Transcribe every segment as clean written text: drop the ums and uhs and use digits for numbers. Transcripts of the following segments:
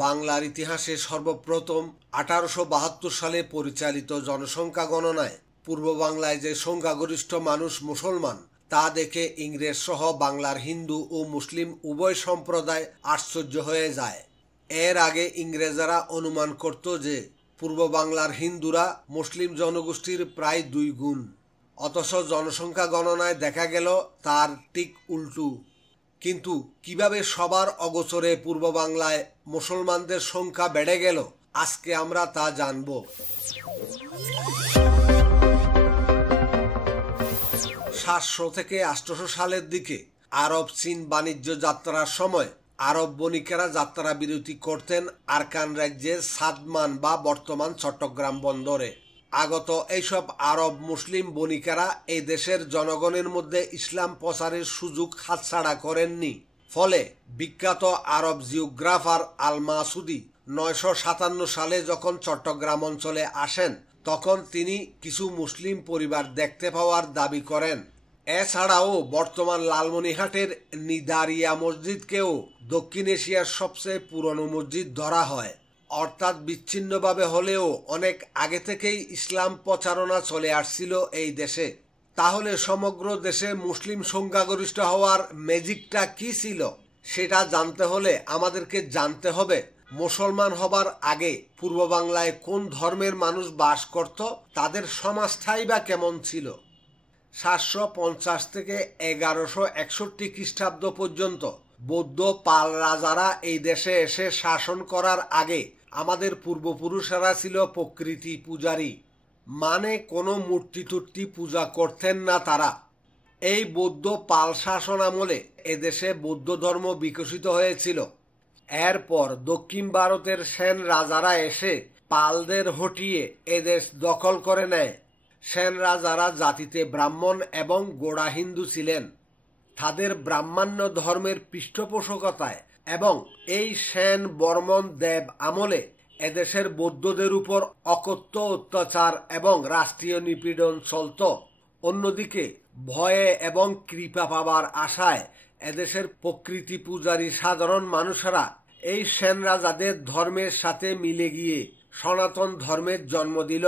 বাংলার ইতিহাসে সর্বপ্রথম 1872 সালে পরিচালিত জনসংখ্যা গণনায় পূর্ব বাংলায় যে সংখ্যাগরিষ্ঠ মানুষ মুসলমান তা দেখে ইংরেজ সহ বাংলার হিন্দু ও মুসলিম উভয় সম্প্রদায় আশ্চর্য হয়ে যায়। এর আগে ইংরেজরা অনুমান করত যে পূর্ব বাংলার হিন্দুরা মুসলিম জনগোষ্ঠীর প্রায় 2 গুণ, অথচ জনসংখ্যা গণনায় দেখা গেল তার ঠিক উল্টো। কিন্তু কিভাবে সবার অগোচরে পূর্ব বাংলায় মুসলমানদের সংখ্যা বেড়ে গেল, আজকে আমরা তা জানব। 700 থেকে 800 সালের দিকে আরব চীন বাণিজ্য যাত্রার সময় আরব বণিকেরা যাত্রা বিরতি করতেন আরাকান রাজ্যের সাদমান বা বর্তমান চট্টগ্রাম বন্দরে। আগত এইসব আরব মুসলিম বণিকেরা এই দেশের জনগণের মধ্যে ইসলাম প্রচারের সুযোগ হাতছাড়া করেননি। ফলে বিখ্যাত আরব জিওগ্রাফার আল মাসুদি 957 সালে যখন চট্টগ্রাম অঞ্চলে আসেন তখন তিনি কিছু মুসলিম পরিবার দেখতে পাওয়ার দাবি করেন। এছাড়াও বর্তমান লালমনিরহাটের নিদারিয়া মসজিদকেও দক্ষিণ এশিয়ার সবচেয়ে পুরনো মসজিদ ধরা হয়, অর্থাৎ বিচ্ছিন্নভাবে হলেও অনেক আগে থেকেই ইসলাম প্রচারণা চলে আসছিল এই দেশে। তাহলে সমগ্র দেশে মুসলিম সংখ্যাগরিষ্ঠ হওয়ার ম্যাজিকটা কি ছিল সেটা জানতে হলে আমাদেরকে জানতে হবে মুসলমান হবার আগে পূর্ব বাংলায় কোন ধর্মের মানুষ বাস করত, তাদের সমাজটাই বা কেমন ছিল। 750 থেকে 1161 খ্রিস্টাব্দ পর্যন্ত বৌদ্ধ পাল রাজারা এই দেশে এসে শাসন করার আগে আমাদের পূর্বপুরুষেরা ছিল প্রকৃতি পূজারী, মানে কোনো মূর্তি টুর্তি পূজা করতেন না তারা। এই বৌদ্ধ পাল শাসন আমলে এদেশে বৌদ্ধ ধর্ম বিকশিত হয়েছিল। এরপর দক্ষিণ ভারতের সেন রাজারা এসে পালদের হটিয়ে এদেশ দখল করে নেয়। সেন রাজারা জাতিতে ব্রাহ্মণ এবং গোড়া হিন্দু ছিলেন। তাদের ব্রাহ্মণ্য ধর্মের পৃষ্ঠপোষকতায় এবং এই সেন বর্মন দেব আমলে এদেশের বৌদ্ধদের উপর অকথ্য অত্যাচার এবং রাষ্ট্রীয় নিপীড়ন চলত। অন্যদিকে ভয়ে এবং কৃপা পাবার আশায় এদেশের প্রকৃতি পূজারী সাধারণ মানুষেরা এই সেন রাজাদের ধর্মের সাথে মিলে গিয়ে সনাতন ধর্মের জন্ম দিল।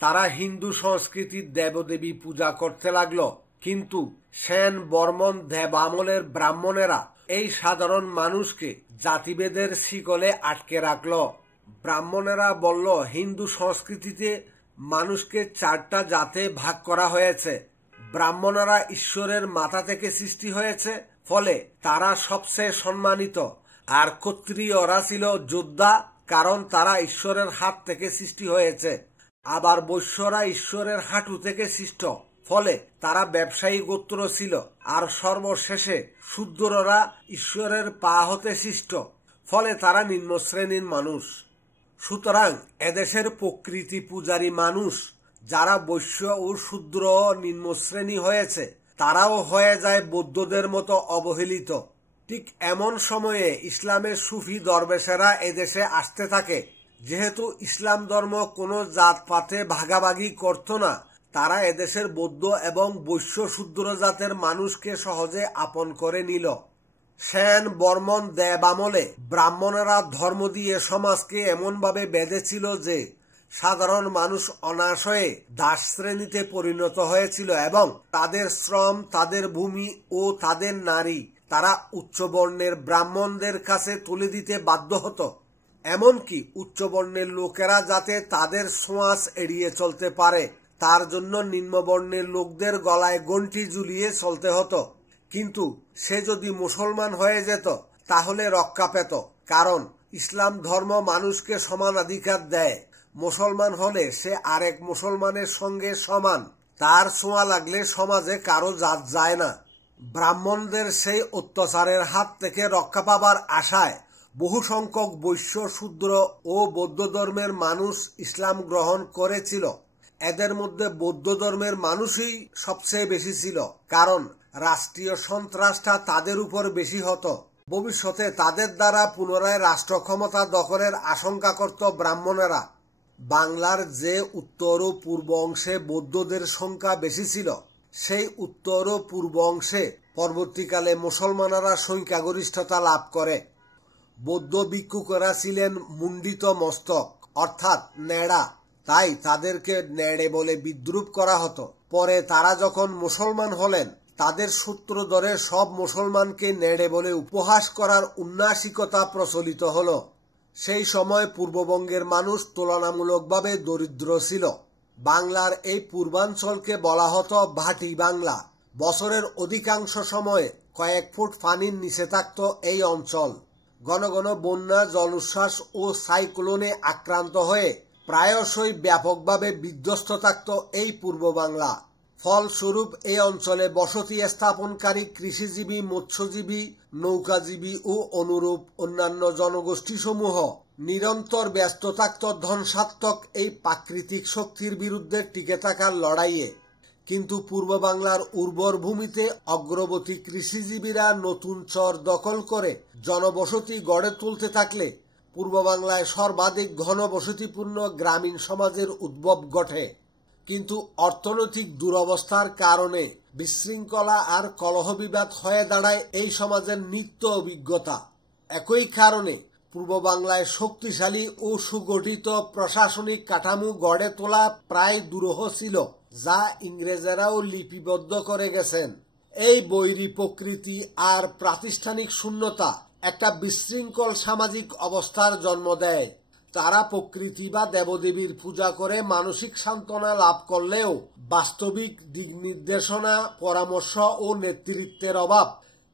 তারা হিন্দু সংস্কৃতির দেবদেবী পূজা করতে লাগলো। কিন্তু সেন বর্মন দেব আমলের ব্রাহ্মণেরা এই সাধারণ মানুষকে জাতিভেদের শিকলে আটকে রাখল। ব্রাহ্মণেরা বলল, হিন্দু সংস্কৃতিতে মানুষকে 4টা জাতে ভাগ করা হয়েছে। ব্রাহ্মণেরা ঈশ্বরের মাথা থেকে সৃষ্টি হয়েছে, ফলে তারা সবচেয়ে সম্মানিত। আর ক্ষত্রিয়রা ছিল যোদ্ধা, কারণ তারা ঈশ্বরের হাত থেকে সৃষ্টি হয়েছে। আবার বৈশ্যরা ঈশ্বরের হাঁটু থেকে সৃষ্ট, ফলে তারা ব্যবসায়ী গোত্র ছিল। আর সর্বশেষে শূদ্ররা ঈশ্বরের পা হতে সৃষ্ট, ফলে তারা নিম্ন শ্রেণীর মানুষ। সুতরাং এদেশের প্রকৃতি পূজারী মানুষ যারা বৈশ্য ও শূদ্র নিম্ন শ্রেণী হয়েছে, তারাও হয়ে যায় বৌদ্ধদের মতো অবহেলিত। ঠিক এমন সময়ে ইসলামের সুফি দরবেশেরা এদেশে আসতে থাকে। যেহেতু ইসলাম ধর্ম কোনো জাতপাতে ভাগাভাগি করত না, তারা এদেশের বৌদ্ধ এবং বৈশ্য শূদ্র জাতের মানুষকে সহজে আপন করে নিল। সেন বর্মন দেব আমলে ব্রাহ্মণেরা ধর্ম দিয়ে সমাজকে এমনভাবে বেঁধেছিল যে সাধারণ মানুষ অনাশয়ে দাস শ্রেণীতে পরিণত হয়েছিল এবং তাদের শ্রম, তাদের ভূমি ও তাদের নারী তারা উচ্চবর্ণের ব্রাহ্মণদের কাছে তুলে দিতে বাধ্য হতো। এমনকি উচ্চবর্ণের লোকেরা যাতে তাদের ছোঁয়াচ এড়িয়ে চলতে পারে তার জন্য নিম্নবর্ণের লোকদের গলায় গন্টি ঝুলিয়ে চলতে হতো। কিন্তু সে যদি মুসলমান হয়ে যেত তাহলে রক্ষা পেত, কারণ ইসলাম ধর্ম মানুষকে সমানাধিকার দেয়। মুসলমান হলে সে আরেক মুসলমানের সঙ্গে সমান, তার ছোঁয়া লাগলে সমাজে কারো জাত যায় না। ব্রাহ্মণদের সেই অত্যাচারের হাত থেকে রক্ষা পাবার আশায় বহু সংখ্যক বৈশ্য, শূদ্র ও বৌদ্ধ ধর্মের মানুষ ইসলাম গ্রহণ করেছিল। এদের মধ্যে বৌদ্ধ ধর্মের মানুষই সবচেয়ে বেশি ছিল, কারণ রাষ্ট্রীয় সন্ত্রাসটা তাদের উপর বেশি হতো। ভবিষ্যতে তাদের দ্বারা পুনরায় রাষ্ট্র ক্ষমতা দখলের আশঙ্কা করত ব্রাহ্মণেরা। বাংলার যে উত্তর ও পূর্ব অংশে বৌদ্ধদের সংখ্যা বেশি ছিল, সেই উত্তর ও পূর্ব অংশে পরবর্তীকালে মুসলমানেরা সংখ্যাগরিষ্ঠতা লাভ করে। বৌদ্ধ ভিক্ষুকেরা ছিলেন মুন্ডিত মস্তক অর্থাৎ নেড়া, তাই তাদেরকে নেড়ে বলে বিদ্রুপ করা হতো। পরে তারা যখন মুসলমান হলেন, তাদের সূত্র ধরে সব মুসলমানকে নেড়ে বলে উপহাস করার উন্নাসিকতা প্রচলিত হল। সেই সময় পূর্ববঙ্গের মানুষ তুলনামূলকভাবে দরিদ্র ছিল। বাংলার এই পূর্বাঞ্চলকে বলা হতো ভাটি বাংলা। বছরের অধিকাংশ সময় কয়েক ফুট পানির নিচে থাকত এই অঞ্চল। ঘন ঘন বন্যা, জলোচ্ছ্বাস ও সাইক্লোনে আক্রান্ত হয়ে প্রায়শই ব্যাপকভাবে বিধ্বস্ত থাকত এই পূর্ব বাংলা। ফলস্বরূপ এই অঞ্চলে বসতি স্থাপনকারী কৃষিজীবী, মৎস্যজীবী, নৌকাজীবী ও অনুরূপ অন্যান্য জনগোষ্ঠীসমূহ নিরন্তর ব্যস্ত থাকত ধ্বংসাত্মক এই প্রাকৃতিক শক্তির বিরুদ্ধে টিকে থাকার লড়াইয়ে। কিন্তু পূর্ব বাংলার উর্বর ভূমিতে অগ্রবর্তী কৃষিজীবীরা নতুন চর দখল করে জনবসতি গড়ে তুলতে থাকলে পূর্ব বাংলায় সর্বাধিক ঘনবসতিপূর্ণ গ্রামীণ সমাজের উদ্ভব ঘটে। কিন্তু অর্থনৈতিক দুরবস্থার কারণে বিশৃঙ্খলা আর কলহবিবাদ হয়ে দাঁড়ায় এই সমাজের নিত্য অভিজ্ঞতা। একই কারণে পূর্ব বাংলায় শক্তিশালী ও সুগঠিত প্রশাসনিক কাঠামো গড়ে তোলা প্রায় দুরূহ ছিল, যা ইংরেজেরাও লিপিবদ্ধ করে গেছেন। এই বৈরী প্রকৃতি আর প্রাতিষ্ঠানিক শূন্যতা একটা বিশৃঙ্খল সামাজিক অবস্থার জন্ম দেয়। তারা প্রকৃতি বা দেবদেবীর পূজা করে মানসিক সান্ত্বনা লাভ করলেও বাস্তবিক দিক নির্দেশনা, পরামর্শ ও নেতৃত্বের অভাব।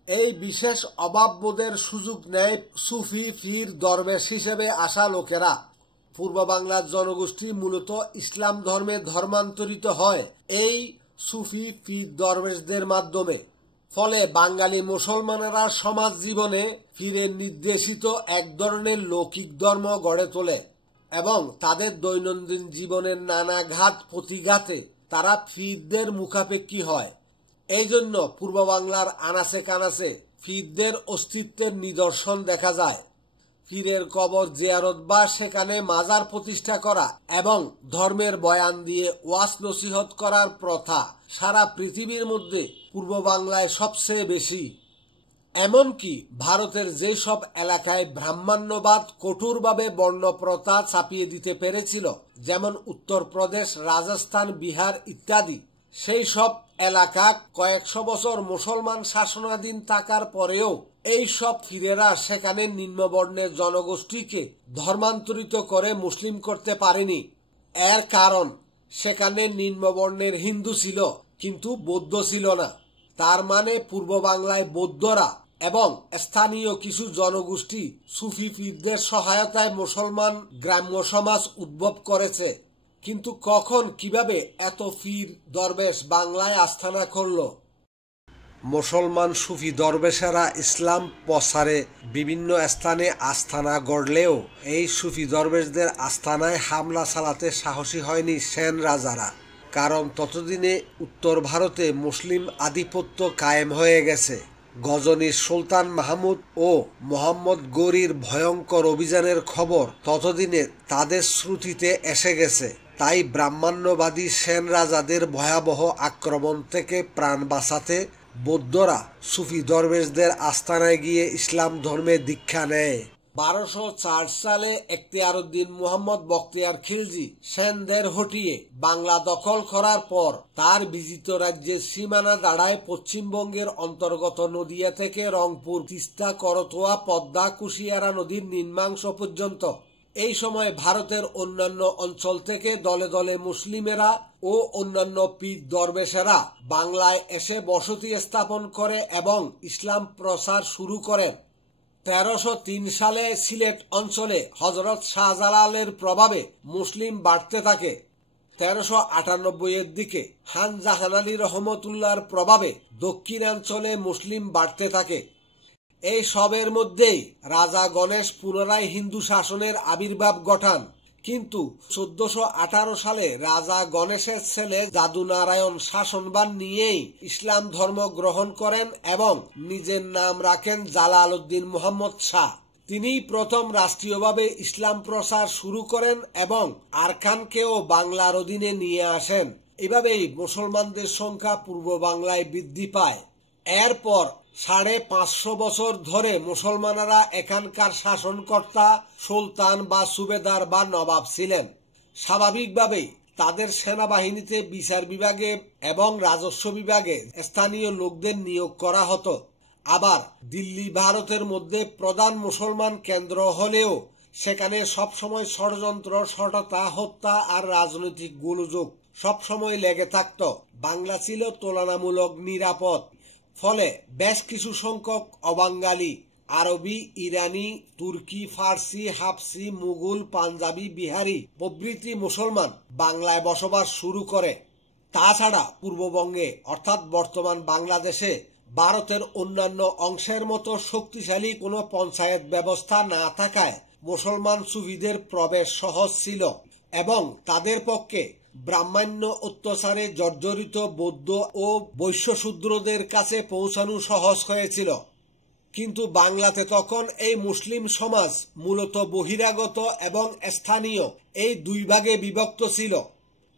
এই বিশেষ অভাববোধের সুযোগ নেয় সুফি, পীর, দরবেশ হিসেবে আসা লোকেরা। পূর্ব বাংলার জনগোষ্ঠী মূলত ইসলাম ধর্মে ধর্মান্তরিত হয় এই সুফি, পীর, দরবেশদের মাধ্যমে। ফলে বাঙালি মুসলমানেরা সমাজ জীবনে পীরের নির্দেশিত এক ধরনের লৌকিক ধর্ম গড়ে তোলে এবং তাদের দৈনন্দিন জীবনের নানা ঘাত প্রতিঘাতে তারা পীরদের মুখাপেক্ষী হয়। এই জন্য পূর্ব বাংলার আনাচে কানাচে পীরদের অস্তিত্বের নিদর্শন দেখা যায়। পীরের কবর জিয়ারত বা সেখানে মাজার প্রতিষ্ঠা করা এবং ধর্মের বয়ান দিয়ে ওয়াজ নসিহত করার প্রথা সারা পৃথিবীর মধ্যে পূর্ব বাংলায় সবচেয়ে বেশি। এমনকি ভারতের যেসব এলাকায় ব্রাহ্মণ্যবাদ কঠোরভাবে বর্ণপ্রথা চাপিয়ে দিতে পেরেছিল, যেমন উত্তরপ্রদেশ, রাজস্থান, বিহার ইত্যাদি, সেই সব এলাকা কয়েকশো বছর মুসলমান শাসনাধীন থাকার পরেও এই সব পীরেরা সেখানে নিম্নবর্ণের জনগোষ্ঠীকে ধর্মান্তরিত করে মুসলিম করতে পারেনি। এর কারণ সেখানে নিম্নবর্ণের হিন্দু ছিল কিন্তু বৌদ্ধ ছিল না। তার মানে পূর্ব বাংলায় বৌদ্ধরা এবং স্থানীয় কিছু জনগোষ্ঠী সুফি পীরদের সহায়তায় মুসলমান গ্রাম্য সমাজ উদ্ভব করেছে। কিন্তু কখন, কিভাবে এত পীর দরবেশ বাংলায় আস্থানা করল? মুসলমান সুফি দরবেশেরা ইসলাম প্রসারে বিভিন্ন স্থানে আস্থানা গড়লেও এই সুফি দরবেশদের আস্থানায় হামলা চালাতে সাহসী হয়নি সেন রাজারা। কারণ ততদিনে উত্তর ভারতে মুসলিম আধিপত্য কায়েম হয়ে গেছে। গজনীর সুলতান মাহমুদ ও মোহাম্মদ গৌরীর ভয়ঙ্কর অভিযানের খবর ততদিনে তাদের শ্রুতিতে এসে গেছে। তাই ব্রাহ্মণ্যবাদী সেন রাজাদের ভয়াবহ আক্রমণ থেকে প্রাণ বাঁচাতে বৌদ্ধরা সুফি দরবেশদের আস্তানায় গিয়ে ইসলাম ধর্মে দীক্ষা নেয়। 1204 সালে এখতিয়ারউদ্দিন মুহাম্মদ বখতিয়ার খিলজি সেনদের হটিয়ে বাংলা দখল করার পর তার বিজিত রাজ্যের সীমানা দাঁড়ায় পশ্চিমবঙ্গের অন্তর্গত নদিয়া থেকে রংপুর, তিস্তা, করতোয়া, পদ্মা, কুশিয়ারা নদীর নিম্নাংশ পর্যন্ত। এই সময় ভারতের অন্যান্য অঞ্চল থেকে দলে দলে মুসলিমেরা ও অন্যান্য পীর দরবেশেরা বাংলায় এসে বসতি স্থাপন করে এবং ইসলাম প্রচার শুরু করেন। 1303 সালে সিলেট অঞ্চলে হযরত শাহজালালের প্রভাবে মুসলিম বাড়তে থাকে। 1398 দিকে খান জাহান আলী রহমতুল্লাহর প্রভাবে দক্ষিণাঞ্চলে মুসলিম বাড়তে থাকে। এই সবের মধ্যেই রাজা গণেশ পুনরায় হিন্দু শাসনের আবির্ভাব ঘটান। কিন্তু 1418 সালে রাজা গণেশের ছেলে যাদুনারায়ণ শাসনভার নিয়েই ইসলাম ধর্ম গ্রহণ করেন এবং নিজের নাম রাখেন জালালউদ্দিন মুহাম্মদ শাহ। তিনিই প্রথম রাষ্ট্রীয়ভাবে ইসলাম প্রচার শুরু করেন এবং আরকানকেও বাংলার অধীনে নিয়ে আসেন। এভাবেই মুসলমানদের সংখ্যা পূর্ব বাংলায় বৃদ্ধি পায়। এরপর 550 বছর ধরে মুসলমানেরা এখানকার শাসনকর্তা সুলতান বা সুবেদার বা নবাব ছিলেন। স্বাভাবিকভাবেই তাদের সেনাবাহিনীতে বিচার বিভাগে এবং রাজস্ব বিভাগে স্থানীয় লোকদের নিয়োগ করা হতো। আবার দিল্লি ভারতের মধ্যে প্রধান মুসলমান কেন্দ্র হলেও সেখানে সবসময় ষড়যন্ত্র, সটতা, হত্যা আর রাজনৈতিক গোলযোগ সবসময় লেগে থাকত। বাংলা ছিল তুলনামূলক নিরাপদ। ফলে বেশ কিছু সংখ্যক অবাঙ্গালি আরবি, ইরানি, তুর্কি, ফার্সি, হাবসি, মুঘল, পাঞ্জাবি, বিহারি প্রভৃতি মুসলমান বাংলায় বসবাস শুরু করে। তাছাড়া পূর্ববঙ্গে অর্থাৎ বর্তমান বাংলাদেশে ভারতের অন্যান্য অংশের মতো শক্তিশালী কোনো পঞ্চায়েত ব্যবস্থা না থাকায় মুসলমান সুফিদের প্রবেশ সহজ ছিল এবং তাদের পক্ষে ব্রাহ্মণ্য অত্যাচারে জর্জরিত বৌদ্ধ ও বৈশ্যশূদ্রদের কাছে পৌঁছানো সহজ হয়েছিল। কিন্তু বাংলাতে তখন এই মুসলিম সমাজ মূলত বহিরাগত এবং স্থানীয় এই দুই ভাগে বিভক্ত ছিল।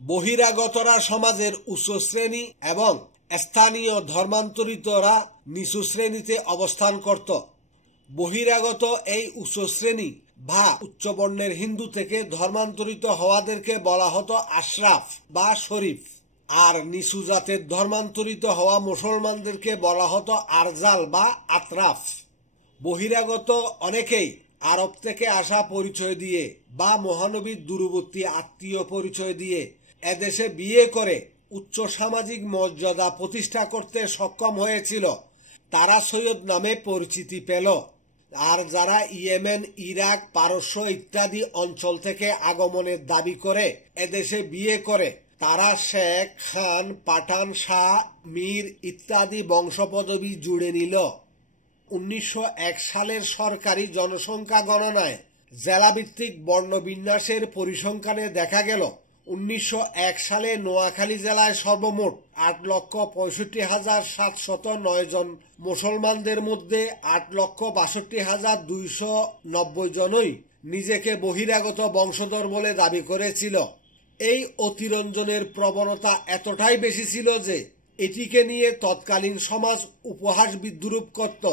বহিরাগতরা সমাজের উচ্চ শ্রেণী এবং স্থানীয় ধর্মান্তরিতরা নিচু শ্রেণীতে অবস্থান করত। বহিরাগত এই উচ্চ শ্রেণী বা উচ্চবর্ণের হিন্দু থেকে ধর্মান্তরিত হওয়াদেরকে বলা হতো আশরাফ বা শরীফ, আর নিচু জাতের ধর্মান্তরিত হওয়া মুসলমানদেরকে বলা হতো আরজাল বা আতরাফ। বহিরাগত অনেকেই আরব থেকে আসা পরিচয় দিয়ে বা মহানবীর দূরবর্তী আত্মীয় পরিচয় দিয়ে এদেশে বিয়ে করে উচ্চ সামাজিক মর্যাদা প্রতিষ্ঠা করতে সক্ষম হয়েছিল। তারা সৈয়দ নামে পরিচিতি পেল। আর যারা ইয়েমেন, ইরাক, পারস্য ইত্যাদি অঞ্চল থেকে আগমনের দাবি করে এদেশে বিয়ে করে তারা শেখ, খান, পাঠান, শাহ, মীর ইত্যাদি বংশপদবি জুড়ে নিল। 1901 সালের সরকারি জনসংখ্যা গণনায় জেলাভিত্তিক বর্ণবিন্যাসের পরিসংখ্যানে দেখা গেল 1901 সালে নোয়াখালী জেলায় সর্বমোট 8,65,709 জন মুসলমানদের মধ্যে 8,62,290 জনই নিজেকে বহিরাগত বংশধর বলে দাবি করেছিল। এই অতিরঞ্জনের প্রবণতা এতটাই বেশি ছিল যে এটিকে নিয়ে তৎকালীন সমাজ উপহাস বিদ্রুপ করত।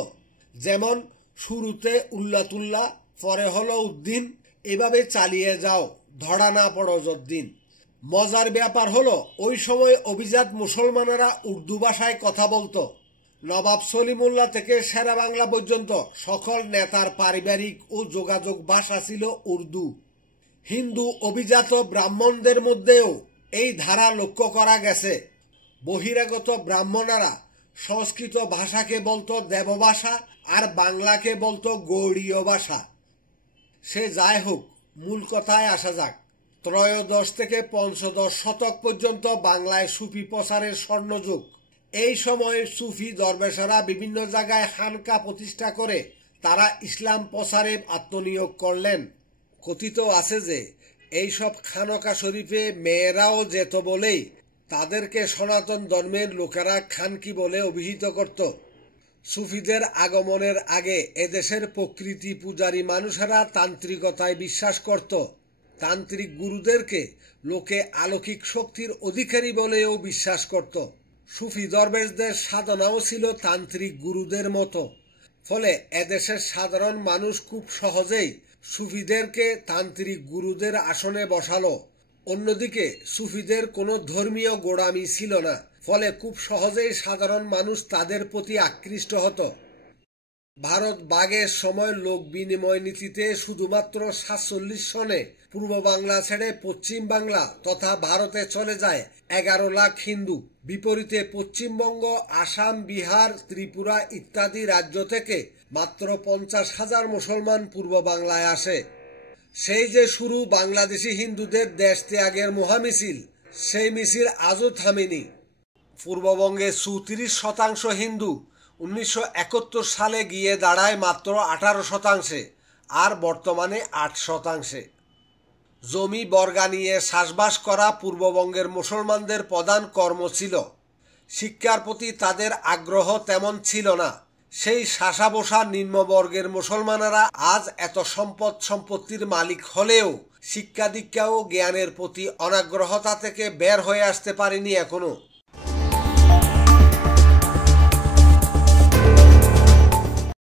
যেমন শুরুতে উল্লাতুল্লাহ, পরে হলো উদ্দিন, এভাবে চালিয়ে যাও, ধরা না পড়ো যদ্দিন। মজার ব্যাপার হলো ওই সময় অভিজাত মুসলমানেরা উর্দু ভাষায় কথা বলতো। নবাব সলিমুল্লাহ থেকে শেরে বাংলা পর্যন্ত সকল নেতার পারিবারিক ও যোগাযোগ ভাষা ছিল উর্দু। হিন্দু অভিজাত ব্রাহ্মণদের মধ্যেও এই ধারা লক্ষ্য করা গেছে। বহিরাগত ব্রাহ্মণেরা সংস্কৃত ভাষাকে বলতো দেবভাষা আর বাংলাকে বলতো গৌড়ীয় ভাষা। সে যাই হোক, মূল কথায় আসা যাক। ত্রয়োদশ থেকে পঞ্চদশ শতক পর্যন্ত বাংলায় সুফি প্রচারের স্বর্ণযুগ। এই সময়ে সুফি দরবেশেরা বিভিন্ন জায়গায় খানকা প্রতিষ্ঠা করে তারা ইসলাম প্রচারে আত্মনিয়োগ করলেন। কথিত আছে যে এইসব খানকা শরীফে মেয়েরাও যেত বলেই তাদেরকে সনাতন ধর্মের লোকেরা খানকি বলে অভিহিত করত। সুফিদের আগমনের আগে এদেশের প্রকৃতি পূজারী মানুষেরা তান্ত্রিকতায় বিশ্বাস করত। তান্ত্রিক গুরুদেরকে লোকে অলৌকিক শক্তির অধিকারী বলেও বিশ্বাস করত। সুফি দরবেশদের সাধনাও ছিল তান্ত্রিক গুরুদের মতো। ফলে এদেশের সাধারণ মানুষ খুব সহজেই সুফিদেরকে তান্ত্রিক গুরুদের আসনে বসালো। অন্যদিকে সুফিদের কোনো ধর্মীয় গোড়ামি ছিল না, ফলে খুব সহজেই সাধারণ মানুষ তাদের প্রতি আকৃষ্ট হতো। ভারত ভাগের সময় লোক বিনিময় নীতিতে শুধুমাত্র 47 সনে পূর্ব বাংলা ছেড়ে পশ্চিম বাংলা তথা ভারতে চলে যায় 11 লাখ হিন্দু। বিপরীতে পশ্চিমবঙ্গ, আসাম, বিহার, ত্রিপুরা ইত্যাদি রাজ্য থেকে মাত্র 50,000 মুসলমান পূর্ব বাংলায় আসে। সেই যে শুরু বাংলাদেশি হিন্দুদের দেশ ত্যাগের মহামিছিল, সেই মিছিল আজও থামেনি। পূর্ববঙ্গে 34% হিন্দু 1971 সালে গিয়ে দাঁড়ায় মাত্র 18%, আর বর্তমানে 8%। জমি বর্গা নিয়ে চাষবাস করা পূর্ববঙ্গের মুসলমানদের প্রধান কর্ম ছিল। শিক্ষার প্রতি তাদের আগ্রহ তেমন ছিল না। সেই শাসাবসা নিম্নবর্গের মুসলমানেরা আজ এত সম্পদ সম্পত্তির মালিক হলেও শিক্ষা দীক্ষা ও জ্ঞানের প্রতি অনাগ্রহতা থেকে বের হয়ে আসতে পারেনি এখনো।